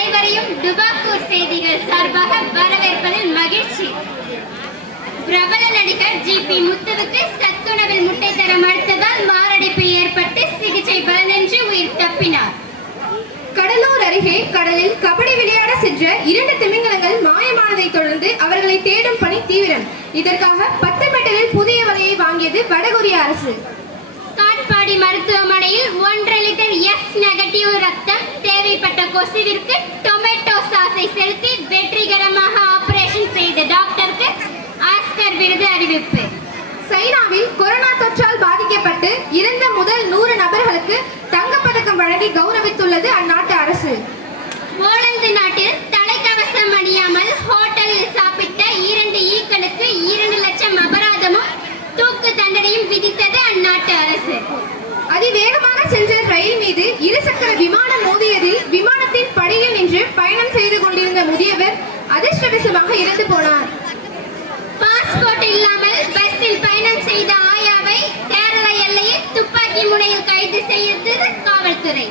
அனைவரையும் டுபாக்கூர் செய்திகள் சார்பாக வரவேற்பதில் மகிழ்ச்சி. பிரபல நடிகர் ஜி பி முத்துவுக்கு சத்துணவில் முட்டை தர மறுத்ததால் மாரடைப்பு ஏற்பட்டு சிகிச்சை பலனின்றி உயிர் தப்பினார். கடலூர் அருகே கடலில் கபடி விளையாட சென்ற இரண்டு திமிங்கலங்கள் மாயமானதை தொடர்ந்து அவர்களை தேடும் பணி தீவிரம். இதற்காக பத்து மீட்டரில் புதிய வலையை வாங்கியது வடகொரிய அரசு. காட்பாடி மருத்துவமனையில் ஒன்றரை லிட்டர் எஸ் கொசுவிற்கு டொமேட்டோ சாஸை செலுத்தி வெற்றிகரமாக ஆபரேஷன் செய்த டாக்டருக்கு ஆஸ்கர் விருது அறிவிப்பு. சைனாவில் கொரோனா தொற்றால் பாதிக்கப்பட்டு இறந்த முதல் நூறு நபர்களுக்கு தங்கப்பதக்கம் வழங்கி கௌரவித்துள்ளது அந்நாட்டு அரசு. போலந்து நாட்டில் தலைக்கவசம் அணியாமல் ஹோட்டலில் சாப்பிட்ட இரண்டு ஈக்களுக்கு இரண்டு லட்சம் அபராதமும் தூக்கு தண்டனையும் விதித்தது அந்நாட்டு அரசு. அதிவேகமாக சென்ற ரயில் மீது இருசக்கர விமானம் மோதியதில் விமானத்தின் படியில் நின்று பயணம் செய்து கொண்டிருந்த முதியவர் அதிர்ஷ்டவசமாக இறந்து போனார். பாஸ்போர்ட் இல்லாமல் பஸ்ஸில் பயணம் செய்த ஆயாவை கேரள எல்லையில் துப்பாக்கி முனையில் கைது செய்தது காவல்துறை.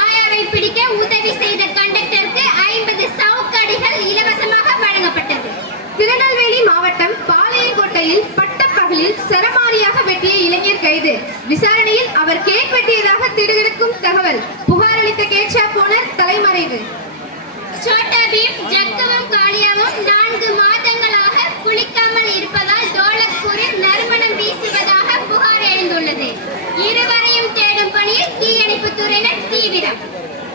ஆயாவை பிடிக்க உதவி செய்த கண்டக்டருக்கு ஐம்பது சவுக்கடிகள் இலவசமாக வழங்கப்பட்டது. திருநெல்வேலி மாவட்டம் பாளையங்கோட்டையில் பட்டப்பகலில் சரமாரியாக வெட்டிய இளைஞர் கைது. விசாரணையில் அவர் கேக் வெட்டியதாக திடுகிடுக்கும் தகவல். புகார் அளித்த கேக் ஷாப் ஓனர் தலைமறைவு. சோட்டா பீம் ஜக்குவும் காளியாவும் நான்கு மாதங்களாக குளிக்காமல் இருப்பதால் டோலக்பூரில் நறுமணம் வீசுவதாக புகார் எழுந்துள்ளது. இருவரையும் தேடும் பணியில் தீயணைப்பு துறையினர் தீவிரம்.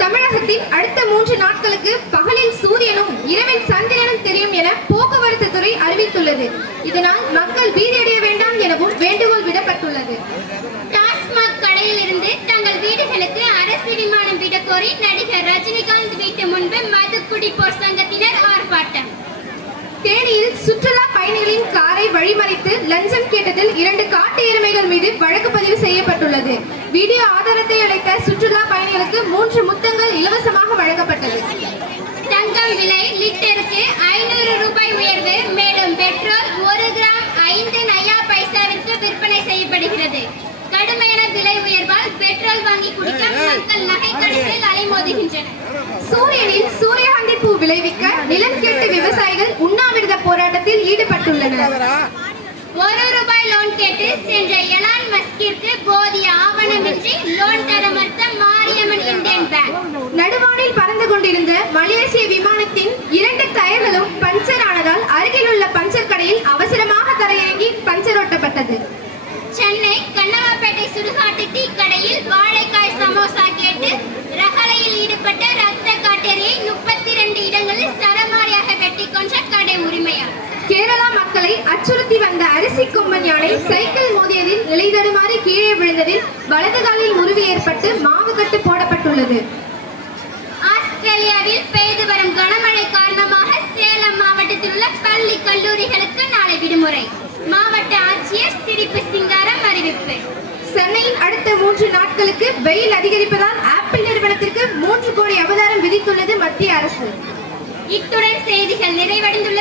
தமிழகத்தில் அடுத்த மூன்று நாட்களுக்கு பகலில் சூரியனும் இரவில் சந்திரனும் தெரியும் என போக்குவரத்து துறை அறிவித்துள்ளது. இதனால் மக்கள் பீதியடைய வேண்டாம் எனவும் வேண்டுகோள் விடப்பட்டுள்ளது. டாஸ்மாக் கடையில் இருந்து தங்கள் வீடுகளுக்கு அரசு விமானம் விட கோரி நடிகர் குடிப்போர் சங்கத்தினர் ஆர்ப்பாட்டம். தேனியில் சுற்றுலா பயணிகளின் காரை வழிமறைத்து லஞ்சம் கேட்டதில் இரண்டு காட்டு எருமைகள் மீது வழக்கு பதிவு செய்யப்பட்டுள்ளது. வீடியோ ஆதாரத்தை அளித்த சுற்றுலா பயணிகளுக்கு மூன்று முத்தங்கள் இலவசமாக வழங்கப்பட்டது. தங்கம் விலை லிட்டருக்கு ஐநூறு ரூபாய் உயர்வு. மேலும் பெட்ரோல் ஒரு கிராம் ஐந்து நயா பைசாவிற்கு விற்பனை செய்யப்படுகிறது. கடுமையான விலை உயர்வால் பெட்ரோல் வாங்கி குடிக்க மக்கள் நகைக்கடைகளில் அலைமோதுகின்றனர். சூரியன் விளைவிக்க நிலம் கேட்டு விவசாயிகள் உண்ணாவிரத போராட்டத்தில் ஈடுபட்டுள்ளனர். ஒரு ரூபாய் லோன் கேட்டு சென்ற எலான் மஸ்கிற்கு போதிய ஆவணமின்றி லோன் தர மறுத்த மாரியம்மன் இந்தியன் பேங்க். நடுவானில் பறந்து கொண்டிருந்த மலேசிய விமானத்தின் இரண்டு டயர்களும் பஞ்சர் ஆனதால் அருகில் உள்ள பஞ்சர் கடையில் அவசரமாக தரையிறங்கி பஞ்சர் ஒட்டப்பட்டது சென்னை கண்ணமாப்பேட்டை சுடுகாட்டு டீ கடையில் வாழைக்காய் சமோசா கேட்டு ரகல அச்சுறுத்தி வந்த அரிசி கொம்பன் யானை சைக்கிள் மோதியதில் நிலை தடுமாறி கீழே விழுந்ததில் வலது காலில் முறிவு ஏற்பட்டு மாவு கட்டு போடப்பட்டுள்ளது. ஆஸ்திரேலியாவில் பெய்து வரும் கனமழை காரணமாக சேலம் மாவட்டத்தில் உள்ள பள்ளி கல்லூரிகளுக்கு நாளை விடுமுறை. மாவட்ட ஆட்சியர் சிரிப்பு சிங்காரம் அறிவிப்பு. சென்னையில் அடுத்த மூன்று நாட்களுக்கு வெயில் அதிகரிப்பதால் ஆப்பிள் நிறுவனத்திற்கு மூன்று கோடி அபதாரம் விதித்துள்ளது மத்திய அரசு. இத்துடன் செய்திகள் நிறைவடைந்துள்ளது.